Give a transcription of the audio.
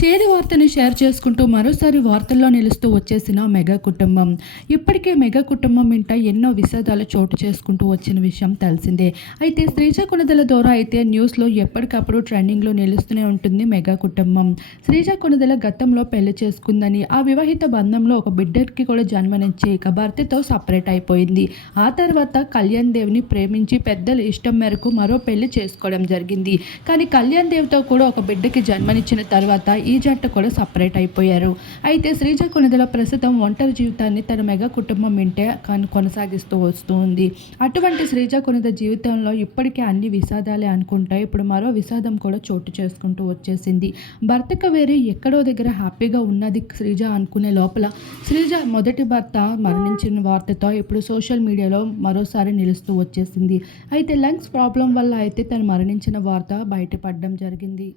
చేదు వార్తను షేర్ చేసుకుంటూ మరోసారి వార్తల్లో నిలుస్తూ వచ్చేసిన మెగా కుటుంబం. ఇప్పటికే మెగా కుటుంబం ఇంట ఎన్నో విషాదాలు చోటు చేసుకుంటూ వచ్చిన విషయం తెలిసిందే. అయితే శ్రీజ కొనదల ద్వారా అయితే న్యూస్లో ఎప్పటికప్పుడు ట్రెండింగ్లో నిలుస్తూనే ఉంటుంది మెగా కుటుంబం. శ్రీజ కొనదల గతంలో పెళ్ళి చేసుకుందని ఆ వివాహిత బంధంలో ఒక బిడ్డకి కూడా జన్మనిచ్చి ఇక భర్తతో సపరేట్ అయిపోయింది. ఆ తర్వాత కళ్యాణ్ దేవ్ని ప్రేమించి పెద్దల ఇష్టం మేరకు మరో పెళ్ళి చేసుకోవడం జరిగింది. కానీ కళ్యాణ్ దేవ్తో కూడా ఒక బిడ్డకి జన్మనిచ్చిన తర్వాత ఈ జంట కూడా సపరేట్ అయిపోయారు. అయితే శ్రీజ కొనిదల ప్రస్తుతం ఒంటరి జీవితాన్ని తన మెగా కుటుంబం ఇంటే కొనసాగిస్తూ వస్తూ ఉంది. అటువంటి శ్రీజ కొనిద జీవితంలో ఇప్పటికే అన్ని విషాదాలే అనుకుంటా ఇప్పుడు మరో విషాదం కూడా చోటు చేసుకుంటూ వచ్చేసింది. భర్తకు వేరే ఎక్కడో దగ్గర హ్యాపీగా ఉన్నది శ్రీజ అనుకునే లోపల శ్రీజ మొదటి భర్త మరణించిన వార్తతో ఇప్పుడు సోషల్ మీడియాలో మరోసారి నిలుస్తూ వచ్చేసింది. అయితే లంగ్స్ ప్రాబ్లం వల్ల అయితే తను మరణించిన వార్త బయటపడడం జరిగింది.